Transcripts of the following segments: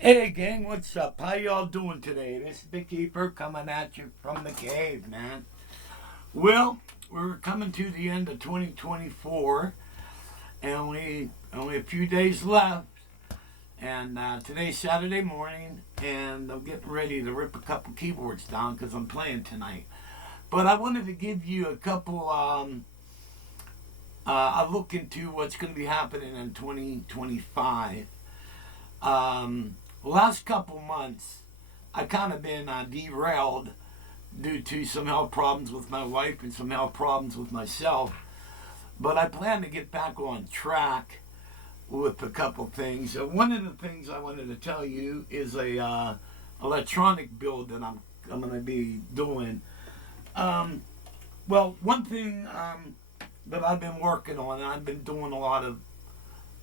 Hey gang, what's up? How y'all doing today? This is the Keeper coming at you from the cave, man. Well, we're coming to the end of 2024, and we only a few days left. And today's Saturday morning, and I'm getting ready to rip a couple keyboards down because I'm playing tonight. But I wanted to give you a couple. A look into what's going to be happening in 2025. Last couple months, I kind of been derailed due to some health problems with my wife and some health problems with myself. But I plan to get back on track with a couple things. One of the things I wanted to tell you is a electronic build that I'm going to be doing. Um, well, one thing that I've been working on, and I've been doing a lot of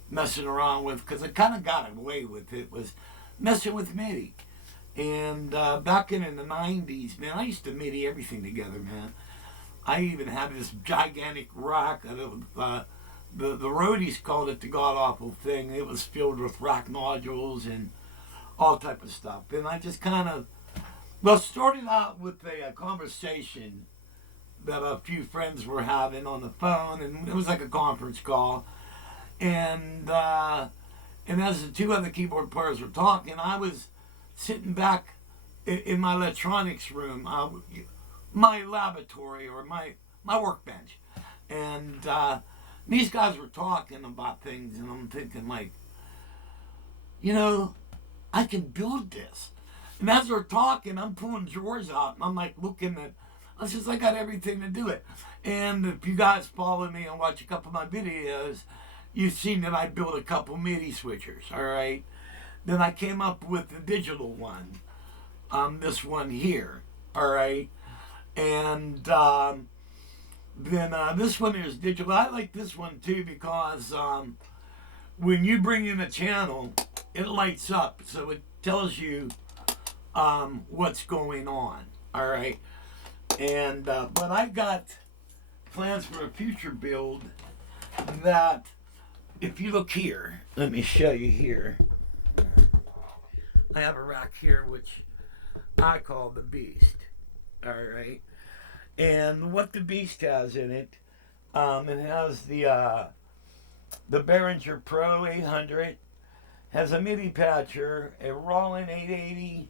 messing around with, because I kind of got away with it, was messing with MIDI. And back in the 90s, man, I used to MIDI everything together, man. I even had this gigantic rack. The roadies called it the god awful thing. It was filled with rack modules and all type of stuff. And I just kind of, well, started out with a conversation that a few friends were having on the phone, and it was like a conference call. And as the two other keyboard players were talking, I was sitting back in my electronics room, my laboratory or my workbench, and these guys were talking about things, and I'm thinking like, you know, I can build this. And as they're talking, I'm pulling drawers out, and I'm like looking at. I says I got everything to do it. And if you guys follow me and watch a couple of my videos, you've seen that I built a couple MIDI switchers. All right. Then I came up with the digital one. This one here. All right. And then this one is digital. I like this one too because when you bring in a channel, it lights up, so it tells you what's going on. All right. And but I got plans for a future build that, if you look here, let me show you here. I have a rack here which I call the Beast. All right. And what the Beast has in it, it has the Behringer Pro 800, has a MIDI patcher, a Roland 880,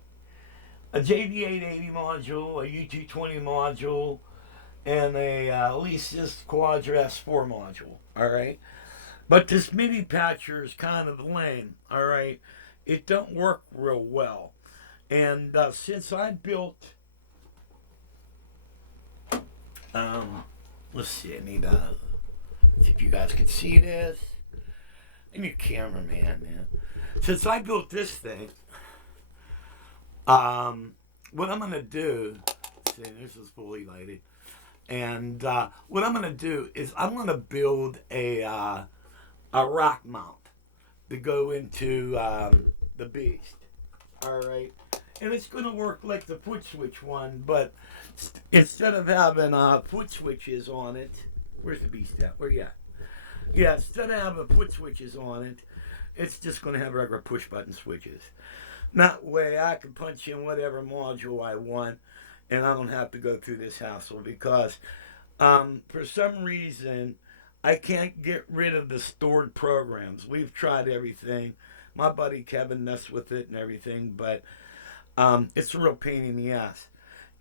a JD 880 module, a U220 module, and a Alesis Quadra S4 module. All right. But this MIDI patcher is kind of lame. All right. It don't work real well. And since I built, um, let's see, I need see if you guys can see this. I need a cameraman, man. Since I built this thing, what I'm gonna do, see, this is fully lighted, and what I'm gonna do is I'm gonna build a rack mount to go into the Beast. All right. And it's going to work like the foot switch one, but instead of having foot switches on it, where's the Beast at? Where you at? Yeah, instead of having foot switches on it, it's just going to have regular push button switches. That way I can punch in whatever module I want, and I don't have to go through this hassle because for some reason I can't get rid of the stored programs. We've tried everything. My buddy Kevin messed with it and everything, but it's a real pain in the ass.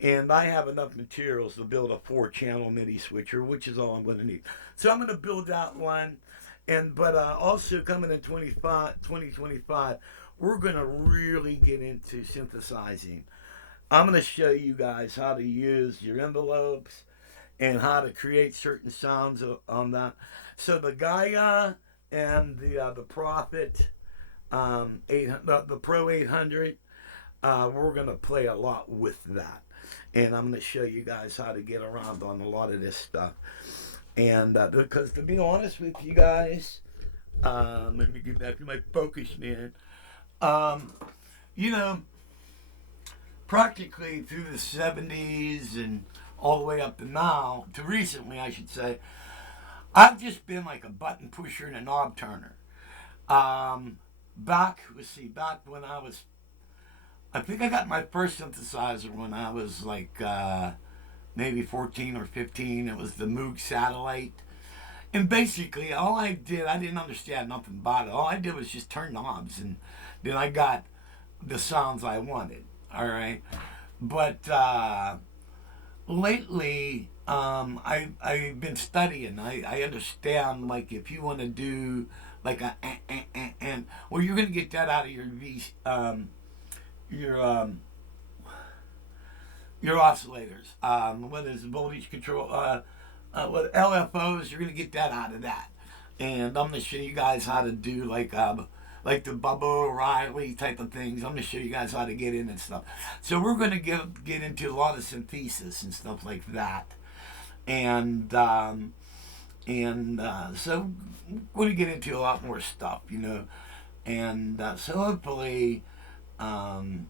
And I have enough materials to build a 4-channel MIDI switcher, which is all I'm going to need. So I'm going to build that one. And but also coming in 2025, we're going to really get into synthesizing. I'm going to show you guys how to use your envelopes and how to create certain sounds on that. So the Gaia and the Prophet 800, the Pro 800, we're going to play a lot with that. And I'm going to show you guys how to get around on a lot of this stuff. And because to be honest with you guys, let me get back to my focus, man. Um, you know, practically through the 70s and all the way up to now, to recently, I should say, I've just been like a button pusher and a knob turner. Um, back when I think I got my first synthesizer when I was like maybe 14 or 15. It was the Moog Satellite. And basically, all I did, I didn't understand nothing about it. All I did was just turn knobs, and then I got the sounds I wanted. All right. But lately, I've been studying. I understand, like, if you want to do like a and well, you're gonna get that out of your your oscillators. What is voltage control? What LFOs? You're gonna get that out of that. And I'm gonna show you guys how to do like the Bubba O'Reilly type of things. I'm gonna show you guys how to get in and stuff. So we're gonna get into a lot of synthesis and stuff like that. And so we're gonna get into a lot more stuff, you know. And so hopefully, um,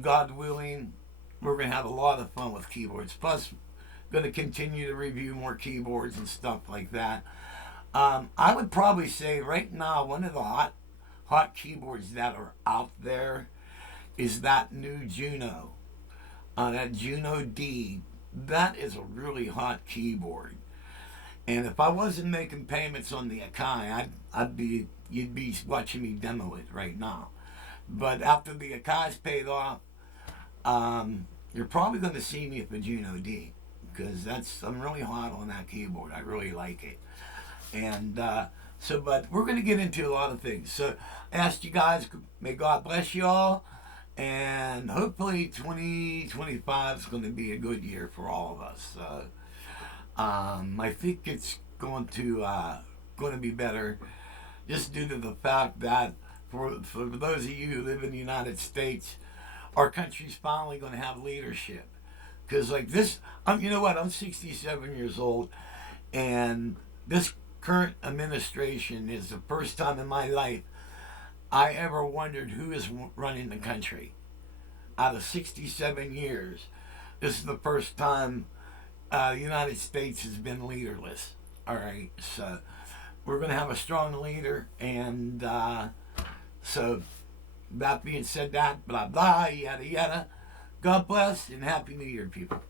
God willing, we're gonna have a lot of fun with keyboards. Plus, gonna continue to review more keyboards and stuff like that. I would probably say right now one of the hot keyboards that are out there is that new Juno. That Juno D. That is a really hot keyboard. And if I wasn't making payments on the Akai, I'd be you'd be watching me demo it right now. But after the Akai's paid off, you're probably going to see me at the Juno D because I'm really hot on that keyboard. I really like it. And but we're going to get into a lot of things. So I asked you guys, may God bless you all. And hopefully 2025 is going to be a good year for all of us. I think it's going to be better just due to the fact that for those of you who live in the United States, our country's finally going to have leadership. Because like this, you know what? I'm 67 years old, and this current administration is the first time in my life I ever wondered who is running the country. Out of 67 years, this is the first time the United States has been leaderless. All right, so we're going to have a strong leader, and so that being said, that blah blah yada yada. God bless and happy New Year, people.